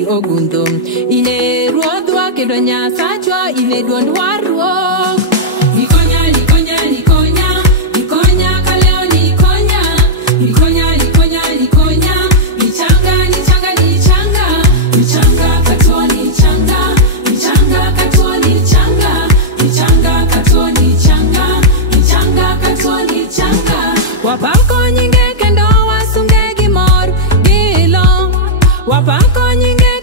gi ogundo. Ine ruodhwa kendo Nyasachwa, ine duond warruok. Nikonya, nikonya, nikonya, nikonya kaleo nikonya. Nikonya, nikonya, nikonya, nichanga, nichanga, nichanga. Nichanga katuo nichanga, nichanga katuo nichanga. Nichanga katuo nichanga, nichanga katuo nichanga. Wapako nyinge kendo wasunge gimor gilo. Wapako nyinge